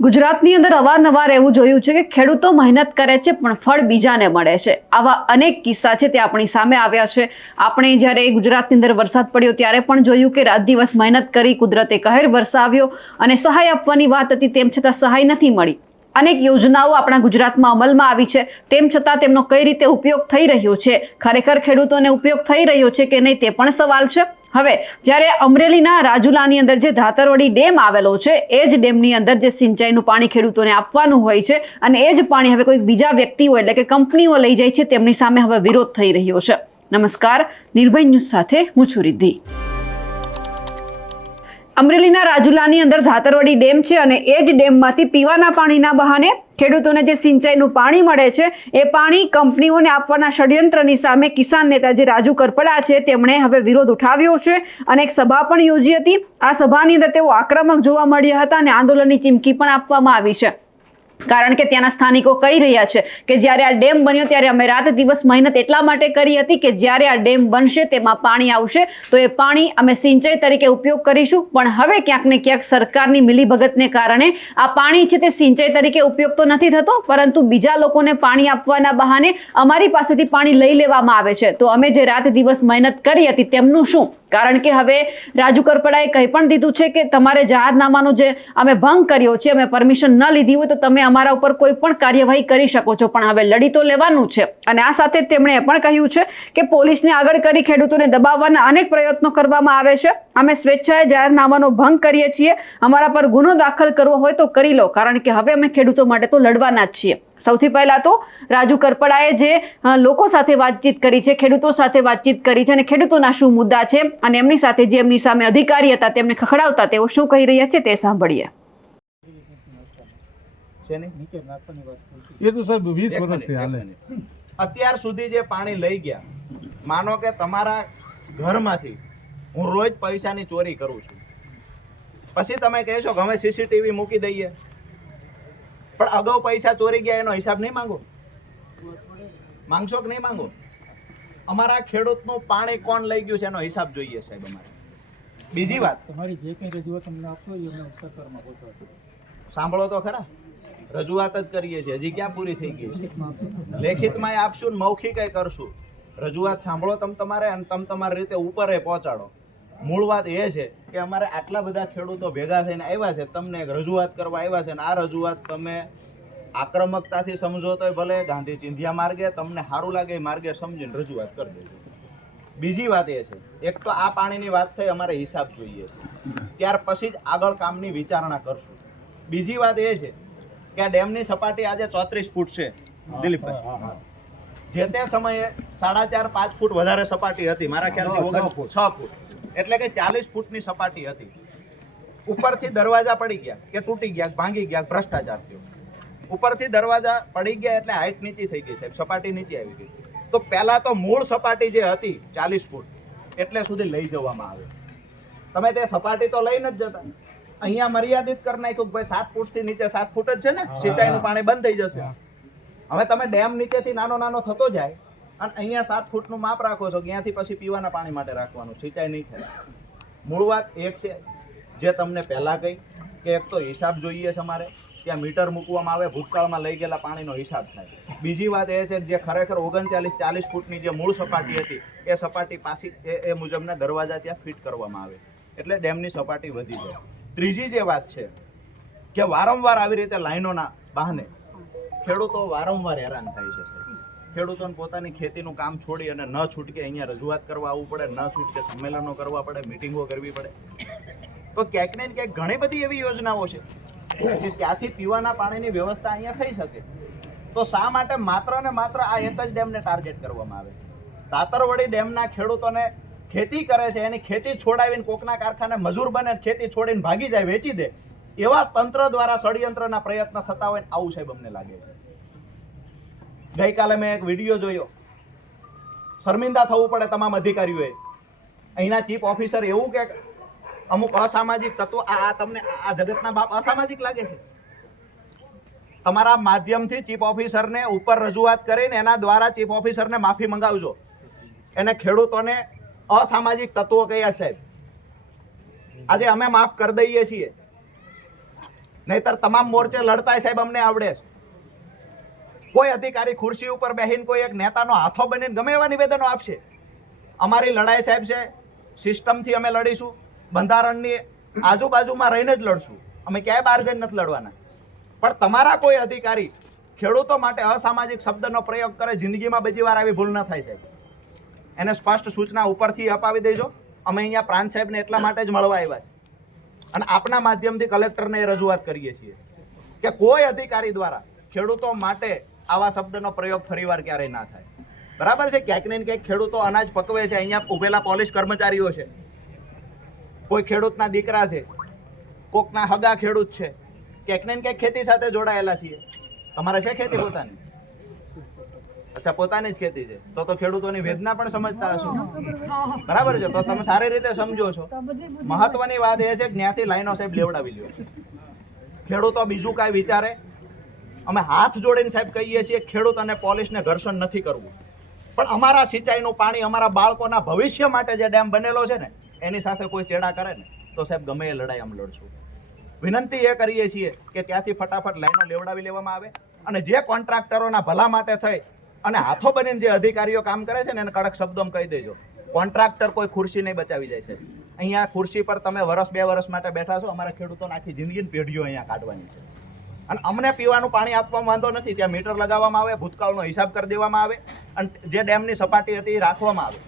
ગુજરાતની અંદર અવારનવાર એવું જોયું છે કે ખેડૂતો મહેનત કરે છે પણ ફળ બીજાને મળે છે। આવા અનેક કિસ્સા છે તે આપણી સામે આવ્યા છે। આપણે જ્યારે ગુજરાતની અંદર વરસાદ પડ્યો ત્યારે પણ જોયું કે રાત દિવસ મહેનત કરી કુદરતે કહેર વરસાવ્યો અને સહાય આપવાની વાત હતી, તેમ છતાં સહાય નથી મળી। અનેક યોજનાઓ આપણા ગુજરાતમાં અમલમાં આવી છે, તેમ છતાં તેમનો કઈ રીતે ઉપયોગ થઈ રહ્યો છે, ખરેખર ખેડૂતોને ઉપયોગ થઈ રહ્યો છે કે નહીં તે પણ સવાલ છે। હવે જ્યારે અમરેલીના રાજુલાની અંદર જે ધાતરવડી ડેમ આવેલો છે એ જ ડેમની અંદર જે સિંચાઈનું પાણી ખેડૂતોને આપવાનું હોય છે અને એ જ પાણી હવે કોઈ બીજા વ્યક્તિઓ એટલે કે કંપનીઓ લઈ જાય છે, તેમની સામે હવે વિરોધ થઈ રહ્યો છે। નમસ્કાર, નિર્ભય ન્યૂઝ સાથે હું છું રિદ્ધિ। અમરેલીના રાજુલાની અંદર ધાતરવડી ડેમ છે અને એ જ ડેમમાંથી પીવાના પાણીના બહાને ખેડૂતોને જે સિંચાઈનું પાણી મળે છે એ પાણી કંપનીઓને આપવાના ષડયંત્રની સામે કિસાન નેતા જે રાજુ કરપડા છે તેમણે હવે વિરોધ ઉઠાવ્યો છે અને એક સભા પણ યોજી હતી। આ સભાની અંદર તેઓ આક્રમક જોવા મળ્યા હતા અને આંદોલનની ચીમકી પણ આપવામાં આવી છે, કારણ કે ત્યાંના સ્થાનિકો કહી રહ્યા છે કે જ્યારે આ ડેમ બન્યો ત્યારે અમે રાત દિવસ મહેનત એટલા માટે કરી હતી કે જ્યારે આ ડેમ બનશે તેમાં પાણી આવશે તો એ પાણી અમે સિંચાઈ તરીકે ઉપયોગ કરીશું, પણ હવે ક્યાંક ને ક્યાંક સરકારની મિલીભગતને કારણે આ પાણી છે તે સિંચાઈ તરીકે ઉપયોગ તો નથી થતો, પરંતુ બીજા લોકોને પાણી આપવાના બહાને અમારી પાસેથી પાણી લઈ લેવામાં આવે છે। તો અમે જે રાત દિવસ મહેનત કરી હતી તેમનું શું? કારણ કે હવે રાજુ કરપડાએ કહી પણ દીધું છે કે તમારે જાહેરનામાનો જે અમે ભંગ કર્યો છે, અમે પરમિશન ન લીધી હોય તો તમે અમારા ઉપર કોઈ પણ કાર્યવાહી કરી શકો છો, પણ હવે લડી તો લેવાનું છે। અને આ સાથે તેમણે એ પણ કહ્યું છે કે પોલીસને આગળ કરી ખેડૂતોને દબાવવાના અનેક પ્રયત્નો કરવામાં આવે છે। અમે સ્વેચ્છાએ જાહેરનામાનો ભંગ કરીએ છીએ, અમારા પર ગુનો દાખલ કરવો હોય તો કરી લો, કારણ કે હવે અમે ખેડૂતો માટે તો લડવાના જ છીએ। સૌથી પહેલા તો રાજુ કરપડાએ જે લોકો સાથે વાતચીત કરી છે, ખેડૂતો સાથે વાતચીત કરી છે અને ખેડૂતોના શું મુદ્દા છે અને એમની સાથે જે એમની સામે અધિકારી હતા તેમને ખખડાવતા તેઓ શું કહી રહ્યા છે તે સાંભળીએ। એ તો સાહેબ 20 વર્ષથી હાલે। અત્યાર સુધી જે પાણી લઈ ગયા, માનો કે તમારા ઘરમાંથી હું રોજ પૈસાની ચોરી કરું છું, પછી તમે કહેશો કે અમે સીસીટીવી મૂકી દઈએ, પણ અગાઉ પૈસા ચોરી ગયા એનો હિસાબ નહીં માંગો? માંગશો કે નહીં માંગો? અમારા ખેડૂતનું પાણી કોણ લઈ ગયું છે એનો હિસાબ જોઈએ સાહેબ અમારે। બીજી વાત, તમારી જે કંઈ રજૂઆત અમને આપશો એ અમે ઉત્તરમાં પહોંચાડશું। સાંભળો તો ખરા, રજૂઆત જ કરીએ છીએ, હજી ક્યાં પૂરી થઈ ગઈ છે? લેખિતમાં આપશું ને મૌખિક કરશું। રજૂઆત સાંભળો તમારે અને તમારી રીતે ઉપર પહોંચાડો। મૂળ વાત એ છે કે અમારે આટલા બધા ખેડૂતો ભેગા થઈને આવ્યા છે, તમને એક રજૂઆત કરવા આવ્યા છે, અને આ રજૂઆત તમે આક્રમકતાથી સમજો તો ભલે, ગાંધી ચિંધ્યા માર્ગે તમને સારું લાગે એ માર્ગે સમજીને રજૂઆત કરી દેજો। બીજી વાત એ છે, એક તો આ પાણીની વાત થઈ, અમારે હિસાબ જોઈએ છે, ત્યાર પછી જ આગળ કામની વિચારણા કરશું। બીજી વાત એ છે કે આ ડેમની સપાટી આજે 34 ફૂટ છે દિલીપભાઈ, જે તે સમયે 4.5-5 ફૂટ વધારે સપાટી હતી, મારા ખ્યાલથી 6 ફૂટ, એટલે કે 40 ફૂટની સપાટી હતી। ઉપરથી દરવાજા પડી ગયા કે તૂટી ગયા, ભાંગી ગયા, ભ્રષ્ટાચાર થયો, ઉપરથી દરવાજા પડી ગયા એટલે હાઈટ નીચી થઈ ગઈ સાહેબ, સપાટી નીચે આવી ગઈ। તો પહેલા તો મૂળ સપાટી જે હતી 40 ફૂટ એટલે સુધી લઈ જવામાં આવે, તમે તે સપાટી તો લઈને જ જતા, અહીંયા મર્યાદિત કરી નાખ્યું ભાઈ 7 ફૂટથી નીચે 7 ફૂટ જ છે ને, સિંચાઈનું પાણી બંધ થઈ જશે। હવે તમે ડેમ નીચેથી નાનો નાનો થતો જાય અને અહીંયા 7 ફૂટનું માપ રાખો છો, ત્યાંથી પછી પીવાના પાણી માટે રાખવાનું, સિંચાઈ નહીં થાય। મૂળ વાત એક છે જે તમને પહેલાં કહી કે એક તો હિસાબ જોઈએ છે અમારે, ત્યાં મીટર મૂકવામાં આવે, ભૂતકાળમાં લઈ ગયેલા પાણીનો હિસાબ થાય। બીજી વાત એ છે કે જે ખરેખર 39-40 ફૂટની જે મૂળ સપાટી હતી એ સપાટી પાછી એ મુજબના દરવાજા ત્યાં ફિટ કરવામાં આવે, એટલે ડેમની સપાટી વધી જાય। ત્રીજી જે વાત છે કે વારંવાર આવી રીતે લાઈનોના બહાને ખેડૂતો વારંવાર હેરાન થાય છે સાહેબ। ખેડૂતોને પોતાની ખેતીનું કામ છોડી અને ન છૂટકે અહીંયા રજૂઆત કરવા આવવું પડે, ન છૂટકે સંમેલનો કરવા પડે, મિટિંગો કરવી પડે। તો ક્યાંક ને ક્યાંક ઘણી બધી એવી યોજનાઓ છે કે ત્યાંથી પીવાના પાણીની વ્યવસ્થા અહીંયા થઈ શકે, તો શા માટે માત્ર ને માત્ર આ એક જ ડેમને ટાર્ગેટ કરવામાં આવે? ધાતરવડી ડેમના ખેડૂતોને ખેતી કરે છે, એની ખેતી છોડાવીને કોકના કારખાને મજૂર બને, ખેતી છોડીને ભાગી જાય, વેચી દે, એવા તંત્ર દ્વારા ષડયંત્રના પ્રયત્ન થતા હોય ને આવું સાહેબ અમને લાગે છે। ગઈકાલે મેં એક વિડીયો જોયો, શર્મિંદા થવું પડે તમામ અધિકારીઓએ। અહીંના ચીફ ઓફિસર એવું કે અમુક અસામાજિક તત્વો, આ તમને આ જગતના બાપ અસામાજિક લાગે છે? તમારા માધ્યમથી ચીફ ઓફિસરને ઉપર રજૂઆત કરીને એના દ્વારા ચીફ ઓફિસરને માફી મંગાવજો, એને ખેડૂતોને અસામાજિક તત્વો કયા સાહેબ? આજે અમે માફ કરી દઈએ છીએ, નહીતર તમામ મોરચે લડતાય સાહેબ અમને આવડે છે. કોઈ અધિકારી ખુરશી ઉપર બેહીને કોઈ એક નેતાનો હાથો બનીને ગમે એવા નિવેદનો આપશે. અમારી લડાઈ સાહેબ છે સિસ્ટમથી અમે લડીશું, બંધારણની આજુબાજુમાં રહીને જ લડશું. અમે ક્યાંય બહાર જઈને નથી લડવાના. પણ તમારા કોઈ અધિકારી ખેડૂતો માટે અસામાજિક શબ્દનો પ્રયોગ કરે, જિંદગીમાં બીજી વાર આવી ભૂલ ન થાય સાહેબ. એને સ્પષ્ટ સૂચના ઉપરથી અપાવી દેજો. અમે અહીંયા પ્રાંત સાહેબને એટલા માટે જ મળવા આવ્યા છે અને આપના માધ્યમથી કલેક્ટરને એ રજૂઆત કરીએ છીએ કે કોઈ અધિકારી દ્વારા ખેડૂતો માટે આવા શબ્દનો પ્રયોગ ફરીવાર ક્યારેય ના થાય. બરાબર છે, ક્યાંક ને ક્યાંક ખેડૂતો અનાજ પકવે છે, અહીંયા ઉભેલા પોલીસ કર્મચારીઓ છે, કોઈ ખેડૂતના દીકરા છે, કોકના હગા ખેડૂત છે, ક્યાંક ને ક્યાંક ખેતી સાથે જોડાયેલા છીએ. તમારે છે ખેતી પોતાની? અચ્છા, પોતાની જ ખેતી છે, તો ખેડૂતોની વેદના પણ સમજતા હશો. બરાબર છે, તો તમે સારી રીતે સમજો છો. મહત્વની વાત એ છે કે ત્યાંથી લાઈનો સાહેબ લેવડાવી લ્યો. ખેડૂતો બીજું કાંઈ વિચારે, અમે હાથ જોડીને સાહેબ કહીએ છીએ ખેડૂત અને પોલીસને ઘર્ષણ નથી કરવું, પણ અમારા સિંચાઈનું પાણી અમારા બાળકોના ભવિષ્ય માટે જે ડેમ બનેલો છે ને એની સાથે કોઈ ચેડા કરે ને તો સાહેબ ગમે એ લડાઈ અમે લડશું. વિનંતી એ કરીએ છીએ કે ત્યાંથી ફટાફટ લાઈનો લેવડાવી લેવામાં આવે અને જે કોન્ટ્રાક્ટરોના ભલા માટે થઈ અને હાથો બનીને જે અધિકારીઓ કામ કરે છે ને એને કડક શબ્દોમાં કહી દેજો. કોન્ટ્રાક્ટર કોઈ ખુરશી નહીં બચાવી જાય છે. અહીંયા ખુરશી પર તમે વર્ષ 2 વર્ષ માટે બેઠા છો, અમારા ખેડૂતોને આખી જિંદગીની પેઢીઓ અહીંયા કાઢવાની છે. અને અમને પીવાનું પાણી આપવામાં વાંધો નથી, ત્યાં મીટર લગાવવામાં આવે, ભૂતકાળનો હિસાબ કરી દેવામાં આવે અને જે ડેમની સપાટી હતી એ રાખવામાં આવે.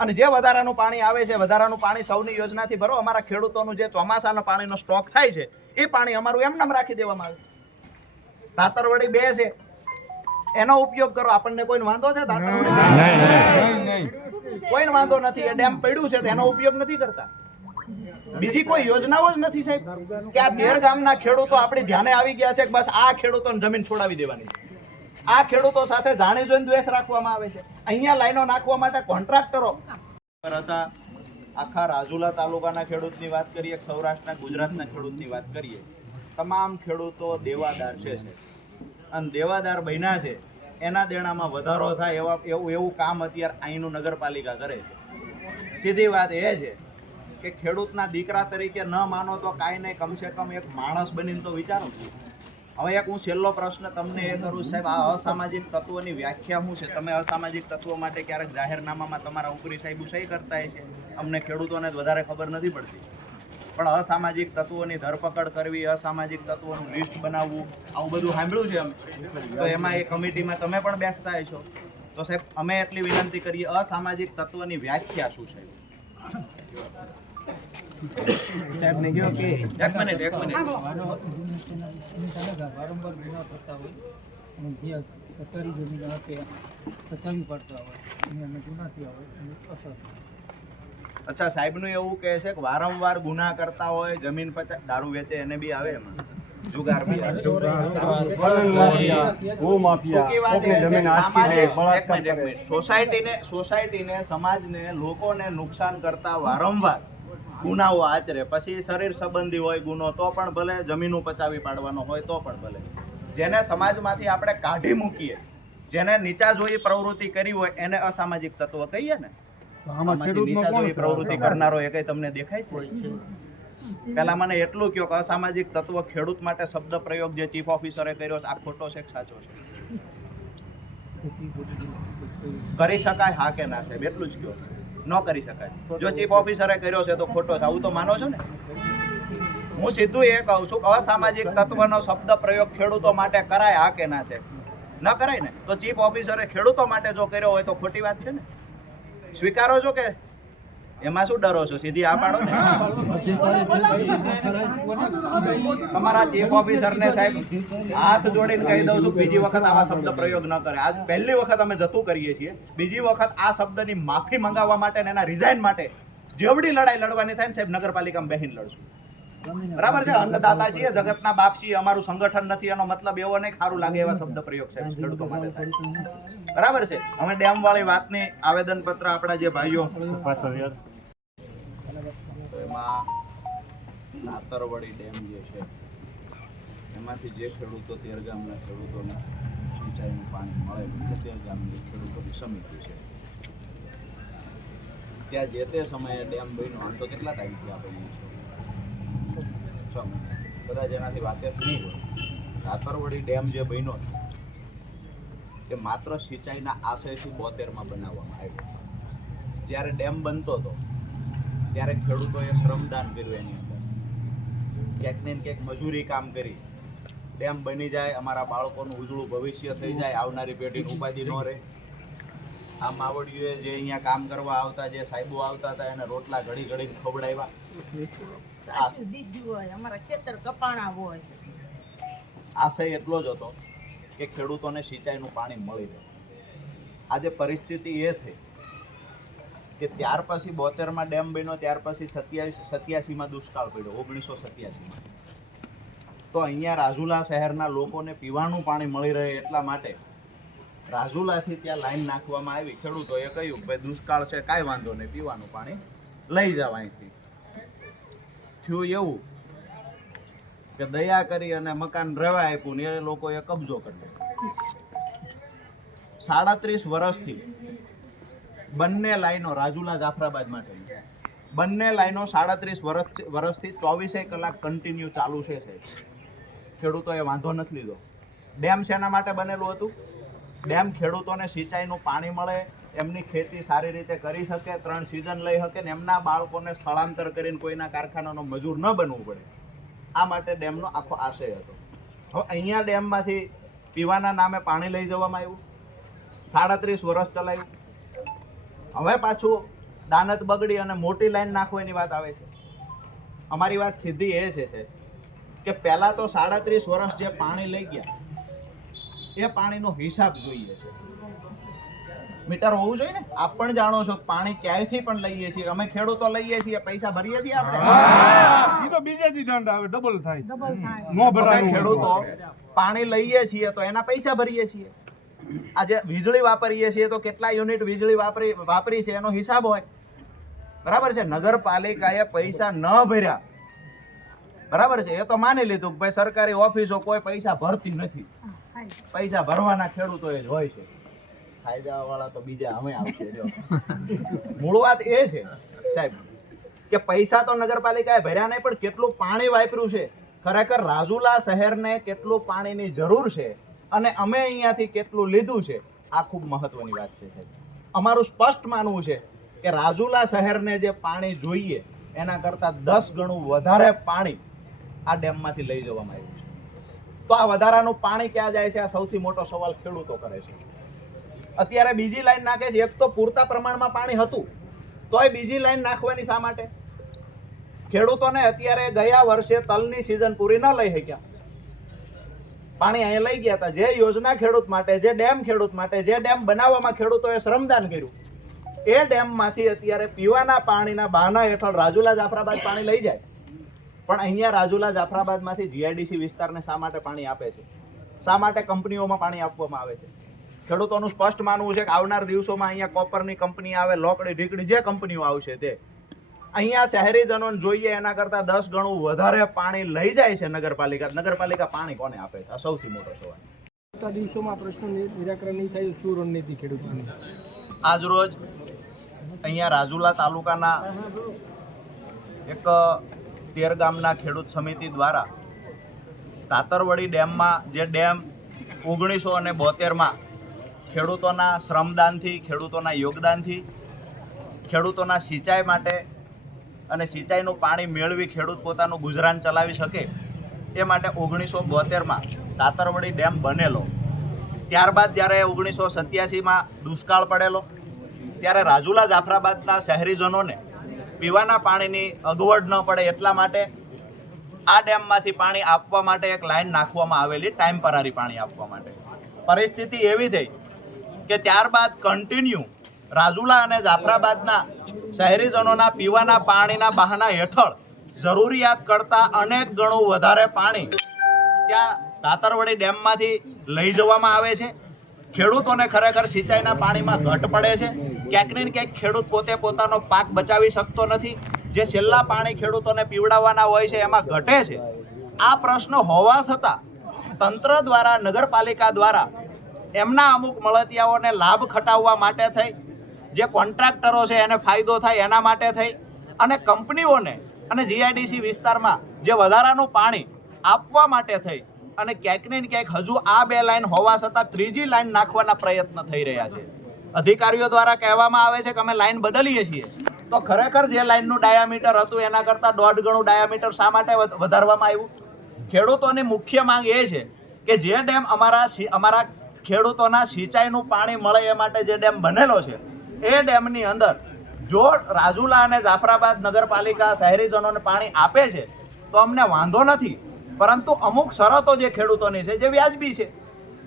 અને જે વધારાનું પાણી આવે છે, વધારાનું પાણી સૌની યોજનાથી ભરો. અમારા ખેડૂતોનું જે ચોમાસાના પાણીનો સ્ટોક થાય છે એ પાણી અમારું એમનામ રાખી દેવામાં આવે. તાતરવડી 2 છે એનો ઉપયોગ કરો. આપણને કોઈને વાંધો છે? કોઈને વાંધો નથી. એ ડેમ પડ્યું છે તેનો ઉપયોગ નથી કરતા. બીજી કોઈ યોજનાઓ જ નથી સાહેબ કે આ 13 ગામના ખેડૂતો આપણી ધ્યાને આવી ગયા છે કે બસ આ ખેડૂતોને જમીન છોડાવી દેવાની છે. આ ખેડૂતો સાથે જાણી જોઈને દ્વેષ રાખવામાં આવે છે. અહીંયા લાઈનો નાખવા માટે કોન્ટ્રાક્ટરો હતા. આખા રાજુલા તાલુકાના ખેડૂતની વાત કરીએ, સૌરાષ્ટ્રના ગુજરાતના ખેડૂતની વાત કરીએ, તમામ ખેડૂતો દેવાદાર છે અને દેવાદાર બન્યા છે. એના દેણામાં વધારો થાય એવું કામ અત્યારે અહીંનું નગરપાલિકા કરે છે. સીધી વાત એ છે કે ખેડૂતના દીકરા તરીકે ન માનો તો કાંઈ નહીં, કમસે કમ એક માણસ બનીને તો વિચારો. હવે એક હું છેલ્લો પ્રશ્ન તમને એ કરું સાહેબ, આ અસામાજિક તત્વોની વ્યાખ્યા શું છે? તમે અસામાજિક તત્વો માટે ક્યારેક જાહેરનામામાં તમારા ઉપરી સાહેબ સહી કરતા છે, અમને ખેડૂતોને વધારે ખબર નથી પડતી. પણ અસામાજિક તત્વોની ધરપકડ કરવી, અસામાજિક તત્વોનું લિસ્ટ બનાવવું, આવું બધું સાંભળ્યું છે અમે. તો એમાં એ કમિટીમાં તમે પણ બેસતા છો. તો સાહેબ અમે એટલી વિનંતી કરીએ, અસામાજિક તત્વની વ્યાખ્યા શું છે? સાહેબને કહો કે એક મિનિટ વારંવાર ગુના થતા હોય અને જે સરકારી જમીન આપે સચાવી પડતા હોય અને ગુના થયા હોય એની અસર. અચ્છા, સાહેબનું એવું કહે છે કે વારંવાર ગુના કરતા હોય, જમીન દારૂ વેચે એને બી આવે, એમાં જુગાર બી આવે. સોસાયટીને સમાજને લોકોને નુકસાન કરતા વારંવાર ગુનાઓ આચરે, પછી શરીર સંબંધી હોય ગુનો તો પણ ભલે, જમીનો પચાવી પાડવાનો હોય તો પણ ભલે, જેને સમાજમાંથી આપણે કાઢી મૂકીએ, જેને નીચા જોઈ પ્રવૃત્તિ કરી હોય એને અસામાજિક તત્વ કહીએ ને. નીચા જોઈ પ્રવૃત્તિ કરનારો એ કઈ તમને દેખાય છે? પહેલા મને એટલું કહો કે અસામાજિક તત્વ ખેડૂત માટે શબ્દ પ્રયોગ જે ચીફ ઓફિસરે કર્યો છે આ ખોટો છે કે સાચો છે? કરી શકાય હા કે ના સાહેબ? એટલું જ કહો. ન કરી શકાય. જો ચીફ ઓફિસરે કર્યો છે તો ખોટો છે, આવું તો માનો છો ને? હું સીધું એ કહું છું કે અસામાજિક તત્વનો શબ્દ પ્રયોગ ખેડૂતો માટે કરાય હા કે ના છે? ન કરાય ને તો ચીફ ઓફિસરે ખેડૂતો માટે જો કર્યો હોય તો ખોટી વાત છે ને? સ્વીકારો છો કે એમાં શું ડરો છો? સીધી આ પાડો ને. તમારા ચીફ ઓફિસરને સાહેબ હાથ જોડીને કહી દઉં છું બીજી વખત આવા શબ્દ પ્રયોગ ન કરે. આજ પહેલી વખત અમે જતું કરીએ છીએ, બીજી વખત આ શબ્દની માફી મંગાવવા માટે અને એના રિઝાઇન માટે જેવડી લડાઈ લડવાની થાય ને સાહેબ નગરપાલિકામાં બેહીને લડશું. બરાબર છે? અન્નદાતા છીએ, જગતના બાપ છીએ, અમારું સંગઠન નથી એનો મતલબ એવો નહીં ખારું લાગે એવા શબ્દ પ્રયોગ સાહેબ ખેડૂતો માટે થાય. બરાબર છે? અમે ડેમ વાળી વાતની આવેદન પત્ર આપણા જે ભાઈઓ એમાં નાતરવડી ડેમ જે છે એમાંથી જે ખેડૂતો 13 ગામના ખેડૂતોને સિંચાઈનું પાણી મળે 13 ગામની ખેડૂતોની સમિતિ છે, ત્યાં જે તે સમયે ડેમ બન્યો આમ તો કેટલા ટાઈમથી આપેલું છે? 6 મહિના. કદાચ એનાથી વાકેફ નહીં હોય, ધાતરવડી ડેમ જે બન્યો છે એ માત્ર સિંચાઈના આશયથી 72માં બનાવવામાં આવ્યો. જ્યારે ડેમ બનતો હતો ત્યારે ખેડૂતોએ શ્રમદાન કર્યું, એની અંદર ક્યાંક ને ક્યાંક મજૂરી કામ કરી. ડેમ બની જાય, અમારા બાળકોનું ઉજળું ભવિષ્ય થઈ જાય, આવનારી પેઢીની ઉપાધિ ન રહે. આ માવડીઓએ જે અહીંયા કામ કરવા આવતા, જે સાહેબો આવતા હતા, એને રોટલા ઘડી ઘડી ખવડાવ્યા. સાસુ દીજુ હોય, અમારા ખેતર કપાણા હોય. આશય એટલો જ હતો કે ખેડૂતોને સિંચાઈનું પાણી મળી રહે. આજે પરિસ્થિતિ એ થઈ કે ત્યાર પછી 72માં ડેમ બન્યો, ત્યાર પછી 87માં દુષ્કાળ પડ્યો, 1987માં. તો અહીંયા રાજુલા શહેરના લોકોને પીવાનું પાણી મળી રહે એટલા માટે રાજુલાથી ત્યાં લાઈન નાખવામાં આવી. ખેડૂતોએ કહ્યું કે ભાઈ દુષ્કાળ છે, કાંઈ વાંધો નહીં, પીવાનું પાણી લઈ જાવ અહીંથી. થયું એવું કે દયા કરી અને મકાન રહેવા આપ્યું ને એ લોકોએ કબજો કર્યો. 37 વર્ષથી બંને લાઈનો રાજુલા જાફરાબાદ માટે બંને લાઈનો 37 વર્ષથી 24 કલાક કન્ટિન્યુ ચાલુ છે. ખેડૂતોએ વાંધો નથી લીધો. ડેમ શેના માટે બનેલું હતું? ડેમ ખેડૂતોને સિંચાઈનું પાણી મળે, એમની ખેતી સારી રીતે કરી શકે, 3 સિઝન લઈ શકે ને એમના બાળકોને સ્થળાંતર કરીને કોઈના કારખાનાનો મજૂર ન બનવું પડે. આ માટે ડેમનો આખો આશય હતો. હવે અહીંયા ડેમમાંથી પીવાના નામે પાણી લઈ જવામાં આવ્યું, 37 વર્ષ ચલાવ્યું. હવે પાછું દાનત બગડી અને મોટી લાઈન નાખવાની વાત આવે છે. અમારી વાત સીધી એ છે કે પહેલાં તો 37 વર્ષ જે પાણી લઈ ગયા એ પાણીનો હિસાબ જોઈએ છે. મીટર હોવું જોઈએ ને. આપ પણ જાણો છો પાણી ક્યાંયથી પણ લઈએ છીએ, અમે ખેડૂતો લઈએ છીએ, પૈસા ભરીએ છીએ આપણે. ઈ તો બીજેથી દંડ આવે, ડબલ થાય. નો અમે ભરાય ખેડૂતો પાણી લઈએ છીએ તો એના પૈસા ભરીએ છીએ. આજે વીજળી વાપરીએ છીએ તો કેટલા યુનિટ વીજળી વાપરી છે એનો હિસાબ હોય. બરાબર છે. નગરપાલિકાએ પૈસા ન ભર્યા, બરાબર છે, એ તો માની લીધું કે ભાઈ સરકારી ઓફિસો કોઈ પૈસા ભરતી નથી, પૈસા ભરવાના ખેડૂતોએ જ હોય છે. ફાયદા વાળા તો બીજા અમે આવશે. મૂળ વાત એ છે સાહેબ કે પૈસા તો નગરપાલિકાએ ભર્યા નહીં, પણ કેટલું પાણી વાપર્યું છે, ખરેખર રાજુલા શહેરને કેટલું પાણીની જરૂર છે અને અમે અહીંયાથી કેટલું લીધું છે, આ ખૂબ મહત્વની વાત છે સાહેબ. અમારું સ્પષ્ટ માનવું છે કે રાજુલા શહેરને જે પાણી જોઈએ એના કરતાં 10 ગણું વધારે પાણી આ ડેમમાંથી લઈ જવામાં આવ્યું છે. તો આ વધારાનું પાણી ક્યાં જાય છે, આ સૌથી મોટો સવાલ ખેડૂતો કરે છે. અત્યારે બીજી લાઈન નાખે છે. એક તો પૂરતા પ્રમાણમાં પાણી હતું તોય બીજી લાઈન નાખવાની શા માટે? ખેડૂતોને અત્યારે ગયા વર્ષે તલની સિઝન પૂરી ન લઈ શક્યા, પાણી અહીંયા લઈ ગયા હતા. જે યોજના ખેડૂત માટે, જે ડેમ ખેડૂત માટે, જે ડેમ બનાવવામાં ખેડૂતોએ શ્રમદાન કર્યું, એ ડેમમાંથી અત્યારે પીવાના પાણીના બહાના હેઠળ રાજુલા જાફરાબાદ પાણી લઈ જાય. પણ અહીંયા રાજુલા જાફરાબાદમાંથી જીઆઈડીસી વિસ્તારને શા માટે પાણી આપે છે? શા માટે કંપનીઓમાં પાણી આપવામાં આવે છે? ખેડૂતોનું સ્પષ્ટ માનવું છે કે આવનાર દિવસોમાં અહીંયા કોપરની કંપની આવે, લોકડી ઢીકડી જે કંપનીઓ આવશે તે અહીંયા શહેરીજનોને જોઈએ એના કરતાં 10 ગણું વધારે પાણી લઈ જાય છે નગરપાલિકા. નગરપાલિકા પાણી કોને આપે છે? આ સૌથી મોટો સવાલ. આવતા દિવસોમાં પ્રશ્ન નિરાકરણ નહીં થાય, શું રણનીતિ ખેડૂતોની? આજ રોજ અહીંયા રાજુલા તાલુકાના એક 13 ગામના ખેડૂત સમિતિ દ્વારા ધાતરવડી ડેમમાં, જે ડેમ 1972માં ખેડૂતોના શ્રમદાનથી, ખેડૂતોના યોગદાનથી, ખેડૂતોના સિંચાઈ માટે અને સિંચાઈનું પાણી મેળવી ખેડૂત પોતાનું ગુજરાન ચલાવી શકે એ માટે 1972માં ધાતરવડી ડેમ બનેલો. ત્યારબાદ જ્યારે 1987માં દુષ્કાળ પડેલો ત્યારે રાજુલા જાફરાબાદના શહેરીજનોને પીવાના પાણીની અગવડ ન પડે એટલા માટે આ ડેમમાંથી પાણી આપવા માટે એક લાઈન નાખવામાં આવેલી, ટેમ્પરરી પાણી આપવા માટે. પરિસ્થિતિ એવી થઈ કે ત્યારબાદ કન્ટિન્યુ રાજુલા અને જાફરાબાદના શહેરીજનોના પીવાના પાણીના બહાના હેઠળ જરૂરિયાત કરતાં અનેક ગણું વધારે પાણી ત્યાં ધાતરવડી ડેમમાંથી લઈ જવામાં આવે છે. ખેડૂતોને ખરેખર સિંચાઈના પાણીમાં ઘટ પડે છે. ક્યાંક ને ક્યાંક ખેડૂત પોતે પોતાનો પાક બચાવી શકતો નથી. જે છેલ્લા પાણી ખેડૂતોને પીવડાવવાના હોય છે એમાં ઘટે છે. આ પ્રશ્ન હોવા છતાં તંત્ર દ્વારા, નગરપાલિકા દ્વારા એમના અમુક મળતિયાઓને લાભ ખટાવવા માટે થઈ, જે કોન્ટ્રાક્ટરો છે એને ફાયદો થાય એના માટે થઈ, અને કંપનીઓને અને જીઆઈડીસી વિસ્તારમાં જે વધારાનું પાણી આપવા માટે થઈ અને ક્યાંક ને ક્યાંક હજુ આ 2 લાઈન હોવા છતાં ત્રીજી લાઈન નાખવાના પ્રયત્ન થઈ રહ્યા છે. અધિકારીઓ દ્વારા કહેવામાં આવે છે કે અમે લાઈન બદલીએ છીએ, તો ખરેખર જે લાઈનનું ડાયામીટર હતું એના કરતાં 1.5 ગણું ડાયામીટર શા માટે વધારવામાં આવ્યું? ખેડૂતોની મુખ્ય માંગ એ છે કે જે ડેમ અમારા ખેડૂતોના સિંચાઈનું પાણી મળે એ માટે જે ડેમ બનેલો છે એ ડેમની અંદર જો રાજુલા અને જાફરાબાદ નગરપાલિકા શહેરીજનોને પાણી આપે છે તો અમને વાંધો નથી, પરંતુ અમુક શરતો જે ખેડૂતોની છે જે વ્યાજબી છે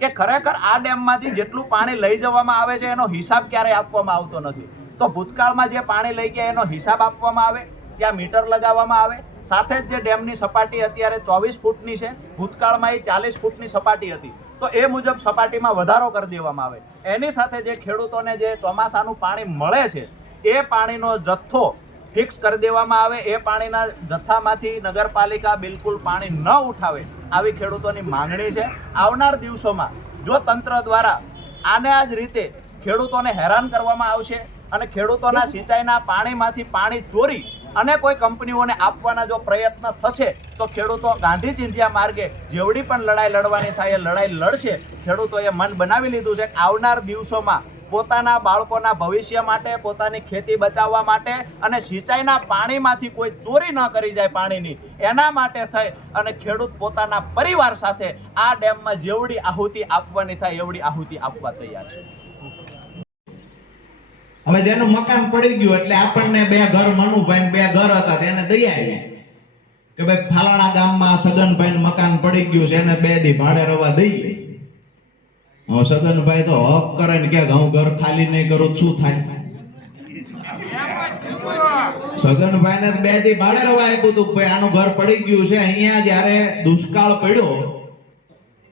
કે ખરેખર આ ડેમમાંથી જેટલું પાણી લઈ જવામાં આવે છે એનો હિસાબ ક્યારેય આપવામાં આવતો નથી. તો ભૂતકાળમાં જે પાણી લઈ ગયા એનો હિસાબ આપવામાં આવે, ત્યાં મીટર લગાવવામાં આવે. સાથે જ જે ડેમની સપાટી અત્યારે 24 ફૂટની છે, ભૂતકાળમાં એ 40 ફૂટની સપાટી હતી, તો એ મુજબ સપાટીમાં વધારો કરી દેવામાં આવે. એની સાથે જે ખેડૂતોને જે ચોમાસાનું પાણી મળે છે એ પાણીનો જથ્થો ફિક્સ કરી દેવામાં આવે. એ પાણીના જથ્થામાંથી નગરપાલિકા બિલકુલ પાણી ન ઉઠાવે આવી ખેડૂતોની માંગણી છે. આવનાર દિવસોમાં જો તંત્ર દ્વારા આને આ જ રીતે ખેડૂતોને હેરાન કરવામાં આવશે અને ખેડૂતોના સિંચાઈના પાણીમાંથી પાણી ચોરી અને કોઈ કંપનીઓને આપવાના જો પ્રયત્ન થશે તો ખેડૂતો ગાંધી ચિંધ્યા માર્ગે જેવડી પણ લડાઈ લડવાની થાય એ લડાઈ લડશે. ખેડૂતોએ મન બનાવી લીધું છે કે આવનાર દિવસોમાં પોતાના બાળકોના ભવિષ્ય માટે, પોતાની ખેતી બચાવવા માટે અને સિંચાઈના પાણીમાંથી કોઈ ચોરી ન કરી જાય પાણીની, એના માટે થઈ અને ખેડૂત પોતાના પરિવાર સાથે આ ડેમમાં જેવડી આહુતિ આપવાની થાય એવડી આહુતિ આપવા તૈયાર છે. હવે જેનું મકાન પડી ગયું એટલે આપણને 2 ઘર મનુભાઈ 2 ઘર હતા તેને દઈ આવી કે ભાઈ ફલાણા ગામમાં સગનભાઈ નું મકાન પડી ગયું છે, એને 2 દી ભાડે રવા દઈએ. હવે સગનભાઈ તો હક કરે ને કે હું ઘર ખાલી નહીં કરું શું થાય? સગનભાઈ ને 2 દી ભાડે રવા આપ્યું હતું, ભાઈ આનું ઘર પડી ગયું છે. અહીંયા જયારે દુષ્કાળ પડ્યો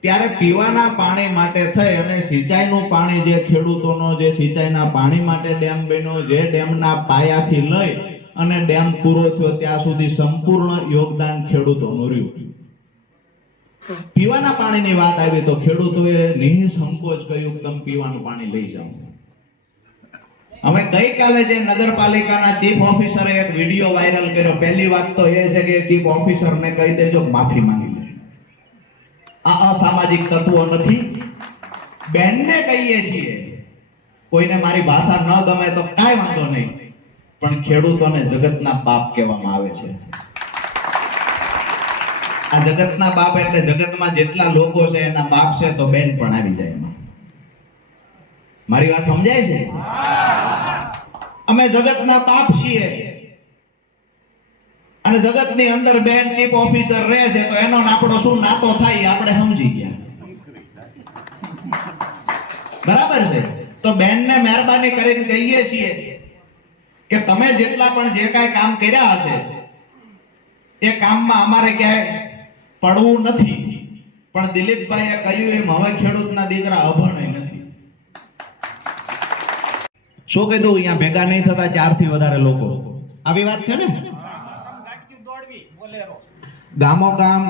ત્યારે પીવાના પાણી માટે થઈ અને સિંચાઈનું પાણી જે ખેડૂતોનો જે સિંચાઈના પાણી માટે ડેમ બન્યો, જે ડેમના પાયાથી લઈ અને ડેમ પૂરો થયો ત્યાં સુધી સંપૂર્ણ યોગદાન ખેડૂતોનું રહ્યું. પીવાના પાણીની વાત આવી તો ખેડૂતોએ નિઃસંકોચ કહ્યું કે તમે પીવાનું પાણી લઈ જાઓ. હવે ગઈકાલે જે નગરપાલિકાના ચીફ ઓફિસરે એક વિડીયો વાયરલ કર્યો. પહેલી વાત તો એ છે કે ચીફ ઓફિસરને કહી દેજો માફી માંગી લે. આ અસામાજિક તત્વો નથી. બેનને કહીએ છીએ, કોઈને મારી ભાષા ન ગમે તો કાંઈ વાંધો નહીં, પણ ખેડૂતોને જગતના બાપ કહેવામાં આવે છે. આ જગતના બાપ એટલે જગતમાં જેટલા લોકો છે એના બાપ છે, તો બેન પણ આવી જાય એમાં. મારી વાત સમજાય છે? અમે જગતના બાપ છીએ અને જગતની અંદર બેન ચીફ ઓફિસર રહે છે, તો એનો આપણો શું નાતો થાય આપણે સમજી ગયા. બરાબર છે? તો બેનને મહેરબાની કરીને કહીએ છીએ કે તમે જેટલા પણ જે કાંઈ કામ કર્યા હશે એ કામમાં અમારે ક્યાંય પડવું નથી, પણ દિલીપભાઈએ કહ્યું એમ હવે ખેડૂતના દીકરા અભણ નથી. શું કીધું? અહીંયા ભેગા નહીં થતા 4 થી વધારે લોકો. આવી વાત છે ને? ગામો ગામ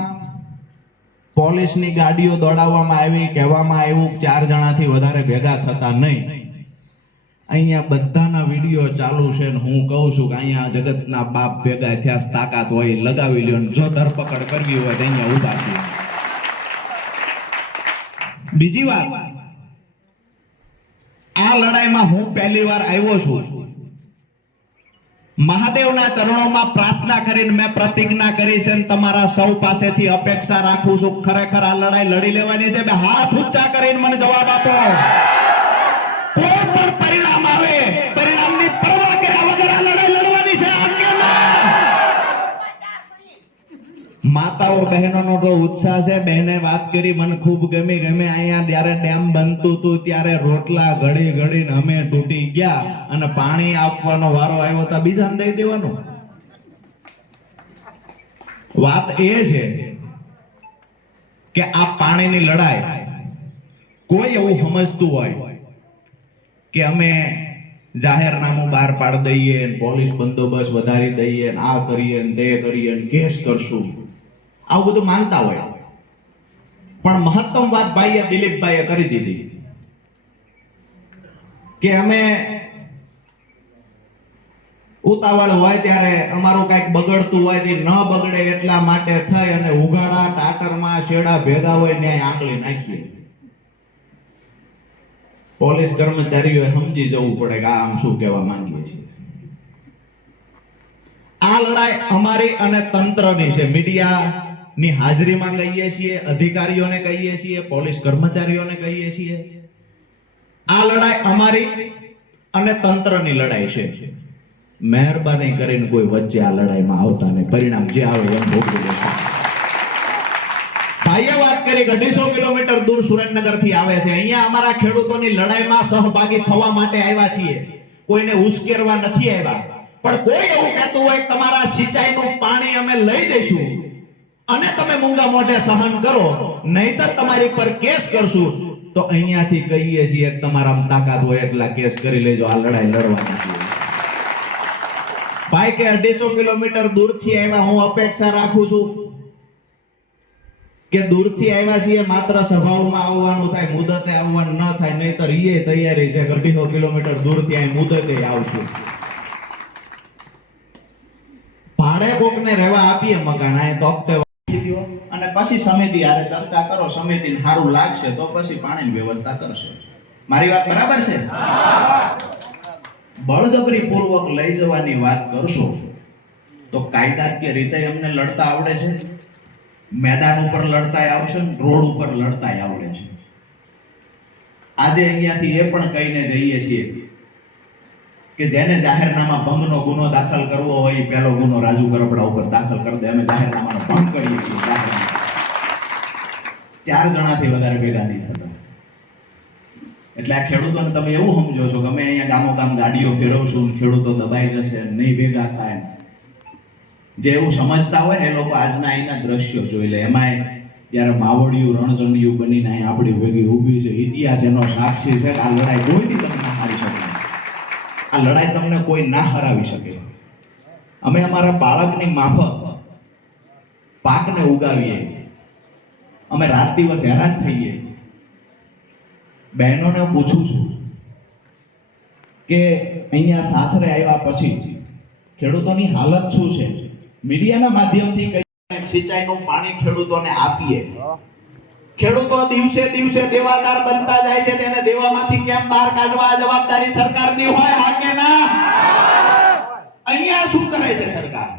પોલીસની ગાડીઓ દોડાવવામાં આવી, કહેવામાં આવ્યું 4 જણાથી વધારે ભેગા થતા નહીં. અહીંયા બધાના વિડીયો ચાલુ છે ને હું કહું છું કે અહીંયા જગતના બાપ ભેગા થયા, તાકાત હોય લગાવી લ્યો, જો ધરપકડ કરવી હોય તો અહીંયા ઉભા છે. બીજી વાત, આ લડાઈમાં હું પહેલી વાર આવ્યો છું. મહાદેવના ચરણોમાં પ્રાર્થના કરીને મેં પ્રતિજ્ઞા કરી છે, તમારા સૌ પાસેથી અપેક્ષા રાખું છું ખરેખર આ લડાઈ લડી લેવાની છે. હાથ ઊંચા કરીને મને જવાબ આપો. કોઈ પણ પરિણામ આવે, પરિણામની પરવા કર્યા વગર આ લડાઈ લડવાની છે. માતાઓ બહેનોનો તો ઉત્સાહ છે. બહેને વાત કરી મને ખૂબ ગમી. અહીંયા જ્યારે ડેમ બનતું હતું ત્યારે રોટલા ઘડી ઘડીને અમે તૂટી ગયા અને પાણી આપવાનો વારો આવ્યો તો બીજાને દઈ દેવાનું. વાત એ છે કે આ પાણીની લડાઈ કોઈ એવું સમજતું હોય કે અમે જાહેરનામું બહાર પાડી દઈએ, પોલીસ બંદોબસ્ત વધારી દઈએ, આ કરીએ તે કરીએ, કેસ કરશું, આવું બધું માનતા હોય, પણ મહત્તમ વાત ભાઈએ દિલીપભાઈએ કરી દીધી કે અમે ઉતાવળ હોય ત્યારે અમારું કઈક બગડતું હોય તે ન બગડે એટલા માટે થઈ અને ઉઘાડા ટાટરમાં શેડા ભેગા હોય ન્યાય આંગળી નાખીએ. પોલીસ કર્મચારીઓએ સમજી જવું પડે કે આમ શું કહેવા માંગીએ છીએ. આ લડાઈ અમારી અને તંત્રની છે. મીડિયાની હાજરીમાં કહીએ છીએ, અધિકારીઓને કહીએ છીએ, પોલીસ કર્મચારીઓને કહીએ છીએ. આ લડાઈ અમારી અને તંત્રની લડાઈ છે. મહેરબાની કરીને કોઈ વચ્ચે આ લડાઈમાં આવતા નહીં. પરિણામ જે આવે એમ ભોગવી લેશે. ભાઈએ વાત કરી 250 કિલોમીટર દૂર સુરેન્દ્રનગર થી આવે છે. અહીંયા અમારા ખેડૂતોની લડાઈમાં સહભાગી થવા માટે આવ્યા છીએ, કોઈને ઉશ્કેરવા નથી આવ્યા. પણ કોઈ એવું કહેતું હોય કે તમારા સિંચાઈનું પાણી અમે લઈ જઈશું અને તમે મૂંગા મોઢે સહન કરો, નહીતર તમારી પર કેસ કરશું, તો અહીંયાથી કહીએ છીએ કે તમારામાં તાકાત હોય એટલા કેસ કરી લેજો. આ લડાઈ લડવાની છે. ભાઈ કે 250 કિલોમીટર દૂરથી આવ્યા, હું અપેક્ષા રાખું છું કે દૂરથી આવ્યા છીએ માત્ર સભાઓમાં આવવાનું થાય, મુદતે આવવાનું ન થાય, નહીતર ઈએ તૈયારી છે 250 કિલોમીટર દૂરથી અહીં મુદતે આવશું. ભાડે કોકને રહેવા આપીએ મકાન, આ તોકતે અને પછી સમિતિ આરે ચર્ચા કરો, સમિતિને સારું લાગશે તો પછી પાણીની વ્યવસ્થા કરશે. મારી વાત બરાબર છે? બળજબરી પૂર્વક લઈ જવાની વાત કરશો તો કાયદાકીય રીતે અમને લડતા આવડે છે, મેદાન ઉપર લડતાય આવશે, રોડ ઉપર લડતાય આવડે છે. આજે અહીંયાથી એ પણ કહીને જઈએ છીએ કે જેને જાહેરનામા ભંગનો ગુનો દાખલ કરવો હોય પહેલો ગુનો રાજુ કરપડા ઉપર દાખલ કરી દે. અમે જાહેરનામાનો ભંગ કરીએ છીએ. 4 જણાથી વધારે ભેગા નહીં થતા. એટલે આ ખેડૂતોને તમે એવું સમજો છો કે અમે અહીંયા ગામો ગામ ગાડીઓ ફેરવશું, ખેડૂતો દબાઈ જશે, નહીં ભેગા થાય. જે એવું સમજતા હોય ને એ લોકો આજના અહીંના દ્રશ્યો જોઈ લે. એમાંય જ્યારે માવડિયું રણચંડિયું બનીને અહીં આપણી ભેગી ઊભી છે, ઇતિહાસ એનો સાક્ષી છે કે આ લડાઈ કોઈથી તમને ના હારી શકે, આ લડાઈ તમને કોઈ ના હરાવી શકે. અમે અમારા બાળકની માફક પાકને ઉગાવીએ, અમે રાત દિવસ હેરાન થઈએ. બહેનોને પૂછું છું કે અહીંયા સાસરે આવ્યા પછી ખેડૂતોની હાલત શું છે. મીડિયાના માધ્યમથી કહીએ સિંચાઈનું પાણી ખેડૂતોને આપીએ. ખેડૂતો દિવસે દિવસે દેવાદાર બનતા જાય છે, તેને દેવામાંથી કેમ બહાર કાઢવા જવાબદારી સરકારની હોય, હા કે ના? અહીંયા શું કરે છે સરકાર?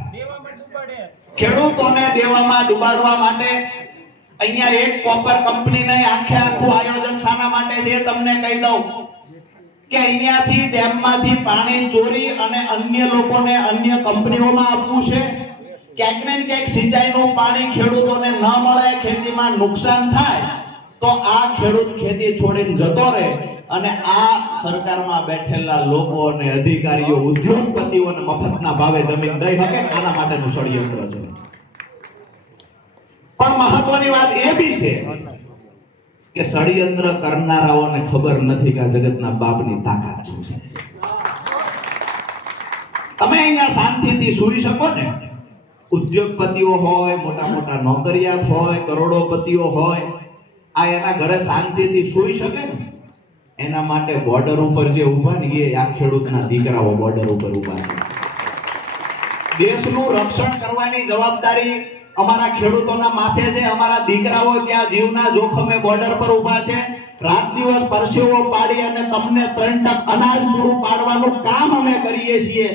ખેડૂતોને દેવામાં ડુબાડવા માટે અહીંયા એક કોપર કંપની નહીં, આખે આખું આયોજન શાના માટે છે એ તમને કહી દઉં કે અહીંયાથી ડેમમાંથી પાણી ચોરી અને અન્ય લોકોને અન્ય કંપનીઓમાં આપવું છે. ક્યાંક ને ક્યાંક સિંચાઈનું પાણી ખેડૂતોને ન મળે, ખેતીમાં નુકસાન થાય, તો આ ખેડૂત ખેતી છોડીને જતો રહે અને આ સરકારમાં બેઠેલા લોકો અને અધિકારીઓ, ઉદ્યોગપતિઓને મફતના ભાવે જમીન દઈ શકે, આના માટેનું ષડયંત્ર છે. પણ મહત્વની વાત એ બી છે કે ષડયંત્ર કરનારાઓને ખબર નથી કે આ જગતના બાપની તાકાત શું છે. તમે અહીંયા શાંતિથી સૂઈ શકો ને, ઉદ્યોગપતિઓ હોય, મોટા મોટા નોકરિયાત હોય, કરોડોપતિઓ હોય, આ એના ઘરે શાંતિથી સૂઈ શકે ને, એના માટે બોર્ડર ઉપર જે ઊભા ને એ આ ખેડૂતના દીકરાઓ બોર્ડર ઉપર ઊભા છે. દેશનું રક્ષણ કરવાની જવાબદારી અમારા ખેડૂતોના માથે છે. અમારા દીકરાઓ ત્યાં જીવના જોખમે બોર્ડર પર ઊભા છે. રાત દિવસ પરસેવો પાડી અને તમને 3 ટક અનાજ પૂરું પાડવાનું કામ અમે કરીએ છીએ,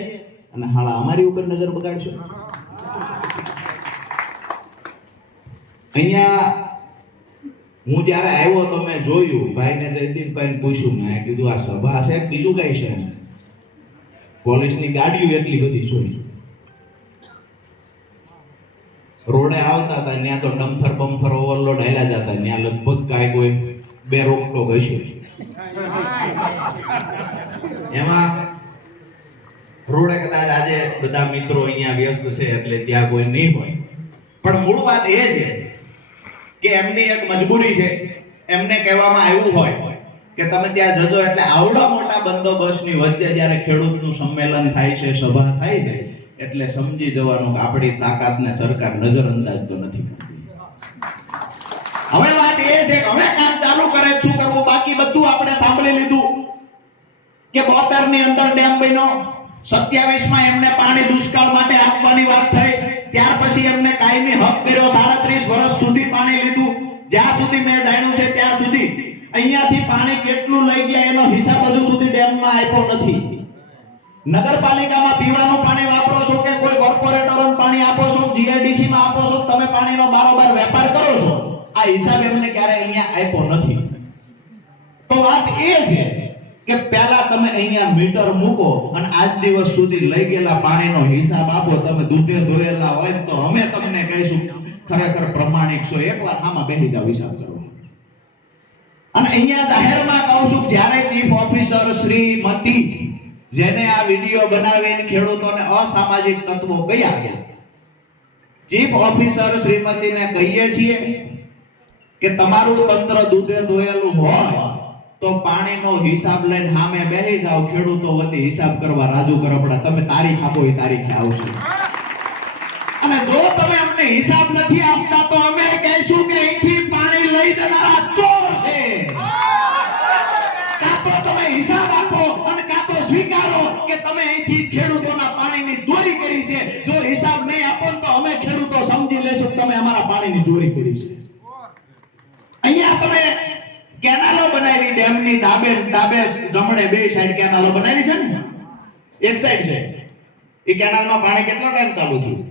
અને હાલા અમારી ઉપર નજર બગાડશો. અહીંયા હું જ્યારે આવ્યો તો મેં જોયું, ભાઈને જયદીપભાઈને પૂછ્યું, મેં કીધું આ સભા છે બીજું કઈ છે? પોલીસની ગાડીઓ એટલી બધી જોઈ. રોડે આવતા હતા ત્યાં તો ડમ્ફર બમ્ફર ઓવરલોડ હાલ્યા જતા, ત્યાં લગભગ કાંઈ કોઈ 2 રોકટોક હશે. એમાં રોડે કદાચ આજે બધા મિત્રો અહીંયા વ્યસ્ત છે એટલે ત્યાં કોઈ નહીં હોય, પણ મૂળ વાત એ છે કે એમની એક મજબૂરી છે. એમને કહેવામાં આવ્યું હોય કે તમે ત્યાં જજો, એટલે આવડા મોટા બંદોબસ્તની વચ્ચે જ્યારે ખેડૂતનું સંમેલન થાય છે, સભા થાય છે, એટલે સમજી જવાનું કે આપણી તાકાતને સરકાર નજરઅંદાજ તો નથી કરતી. હવે વાત એ છે કે હવે કામ ચાલુ કરે શું કરવું, બાકી બધું આપણે સાંભળી લીધું કે 72 ની અંદર ડેમ બન્યો, 27માં એમને પાણી દુષ્કાળ માટે આપવાની વાત થઈ, ત્યાર પછી એમને કાયમી હક કર્યો, 37 વર્ષ સુધી પાણી લીધું, જ્યાં સુધી મેં જાણ્યું છે ત્યાં સુધી અહીંયાથી પાણી કેટલું લઈ ગયા એનો હિસાબ હજુ સુધી ડેમમાં આપ્યો નથી. નગરપાલિકામાં પીવાનું પાણી વાપરો છો કે કોઈ કોર્પોરેટરોને પાણી આપો છો, જીઆઈડીસી માં આપો છો, તમે પાણીનો બારોબાર વેપાર કરો છો, આ હિસાબ એમને ક્યારે અહીંયા આપ્યો નથી. તો વાત એ છે કે પહેલા તમે અહીંયા મીટર મૂકો અને આજ દિવસ સુધી લઈ ગયેલા પાણીનો હિસાબ આપો. તમે દૂધે ધોયેલા હોય તો અમે તમને કહીશું ખરેખર પ્રમાણિક છો, એકવાર આમાં બેસી જાવ, હિસાબ કરો. અને અહીંયા જાહેરમાં કહું છું, જ્યારે ચીફ ઓફિસર શ્રીમતી જેને આ વિડિયો બનાવીને ખેડૂતોને અસામાજિક તત્વો કયા છે, ચીફ ઓફિસર શ્રીમતીને કહીએ છીએ કે તમારું તંત્ર દૂધે ધોયેલું હોય તો પાણીનો હિસાબ લઈને સામે બેસી જાવ, ખેડૂતો વતી હિસાબ કરવા રાજુ કરપડા, તમે તારીખ આપો એ તારીખે આવશે. અને જો તમે અમને હિસાબ નથી આપતા તો અમે કહીશું કે અહીંથી પાણી લઈ જનારા ચોર છે. કાં તો તમે હિસાબ આપો અને કાં તો સ્વીકારો કે તમે અહીંથી ખેડૂતોના પાણીની ચોરી કરી છે. જો હિસાબ નહીં આપો તો અમે ખેડૂતો સમજી લેશું કે તમે અમારા પાણીની ચોરી કરી છે. અહીંયા તમે કેનાલો બનાવી, ડેમની ડાબે જમણે બે સાઈડ કેનાલો બનાવી છે ને, એક સાઈડ છે એ કેનાલમાં પાણી કેટલો ટાઈમ ચાલુ થયું?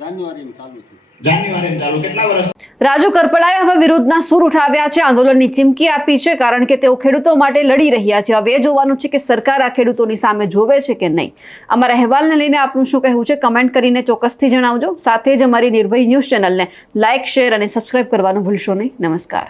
જાન્યુઆરીમાં ચાલુ. કેટલા વર્ષ? રાજુ કરપડાએ હવે વિરોધના સૂર ઉઠાવ્યા છે, આંદોલનની ચીમકી આપી છે, કારણ કે તેઓ ખેડૂતો માટે લડી રહ્યા છે. હવે એ જોવાનું છે કે સરકાર આ ખેડૂતોની સામે જોવે છે કે નહીં. અમારા અહેવાલને લઈને આપનું શું કહેવું છે કમેન્ટ કરીને ચોક્કસથી જણાવજો. સાથે જ અમારી નિર્ભય ન્યૂઝ ચેનલને લાઇક, શેર અને સબસ્ક્રાઇબ કરવાનું ભૂલશો નહીં. નમસ્કાર.